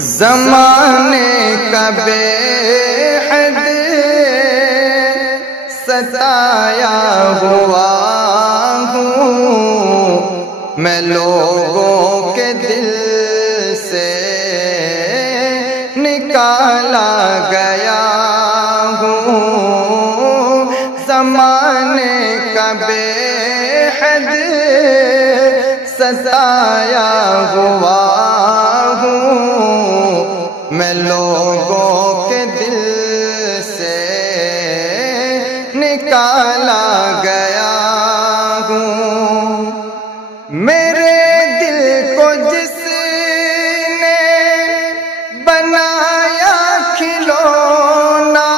زمانے کا بے حد ستایا ہوا ہوں، میں لوگوں کے دل سے نکالا گیا ہوں، زمانے کا بے حد ستایا ہوا ہوں، میں لوگوں کے دل سے نکالا گیا ہوں، میرے دل کو جس نے بنایا کھلونا،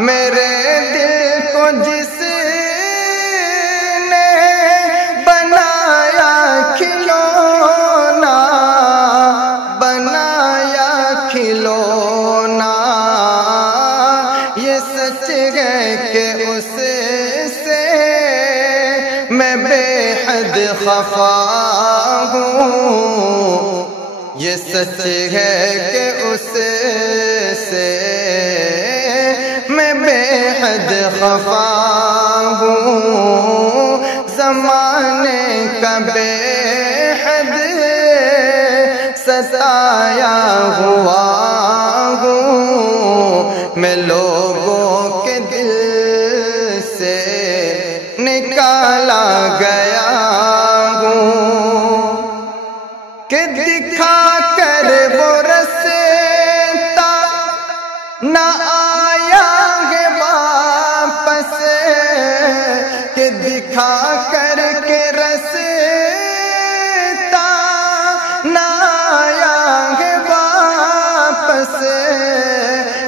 میرے دل کو جس نے بنایا کھلونا، بنایا کھلونا، یہ سچ ہے کہ اس سے میں بے حد خفا ہوں، یہ سچ ہے کہ اس سے میں بے حد خفا ہوں، زمانے کا بے حد ستایا ہوا ہوں، میں لوگوں کے دل سے نکالا گیا ہوں، کہ دکھا کر وہ رستا نہ آیا ہے واپس، کہ دکھا کر کے رستا نہ آیا ہے واپس،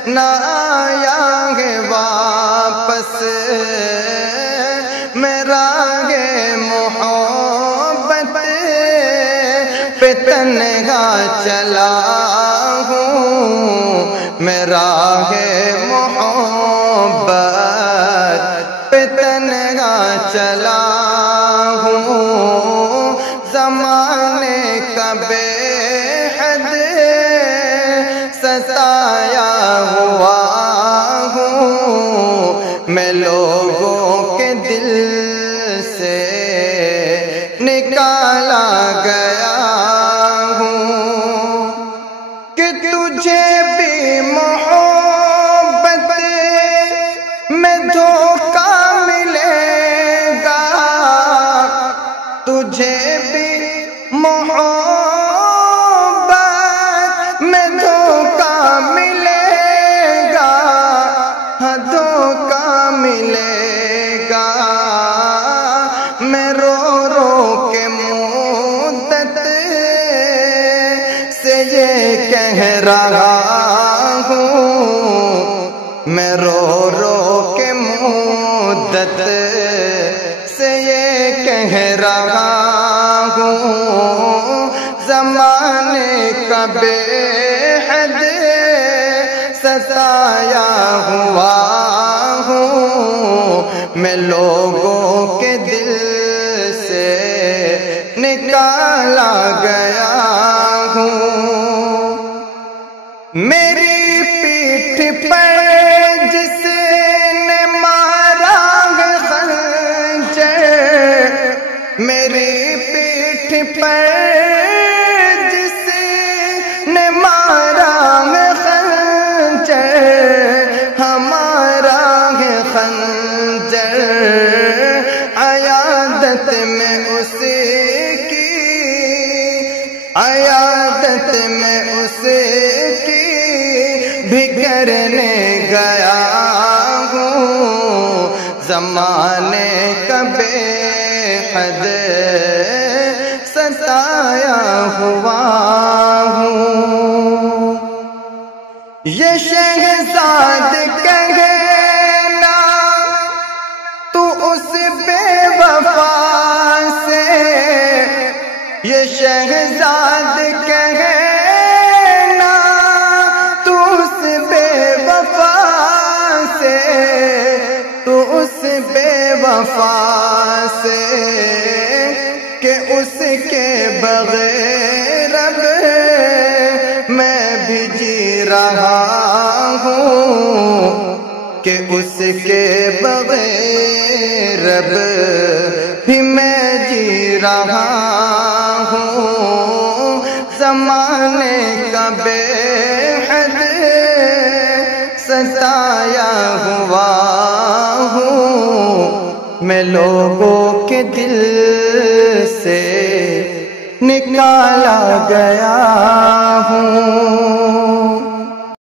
نہ آیا ہے واپس، میرا ہے محبت پہ تنہا چلا ہوں، میرا ہے محبت پہ تنہا چلا ہوں، زمانے کا بے حد ستایا ہوا ہوں، میں لوگوں کے دل سے نکالا گیا ہوں، کہ تجھے بھی محبت میں دھوکہ ملے گا، تجھے بھی محبت میں دھوکہ ملے گا، ہاں دھوکہ ملے گا، میں رو رو کے مدت سے یہ کہہ رہا ہوں، میں رو رو کے مدت سے یہ کہہ رہا ہوں، زمانے کا بے حد ستایا ہوا ہوں، میں لوگوں کے دل سے نکالا گیا ہوں، میری پیٹھ پر جس نے مارا ہے خنجر، میری پیٹھ پر جس نے مارا ہے خنجر، ہمارا ہے خنجر، عیادت میں اس کی، عیادت میں اس کی بھی کرنے گیا ہوں، زمانے کا بے حد ستایا ہوا ہوں، یہ شہزاد کہنا تو اس بے وفا سے، یہ شہزاد کہنا تو اس بے وفا سے، تو اس بے وفا سے، کہ اس کے بغیر اب بھی جی رہا ہوں کہ اس کے بغیر اب بھی میں جی رہا ہوں، زمانے کا بے حد ستایا ہوا ہوں، میں لوگوں کے دل سے نکالا گیا ہوں۔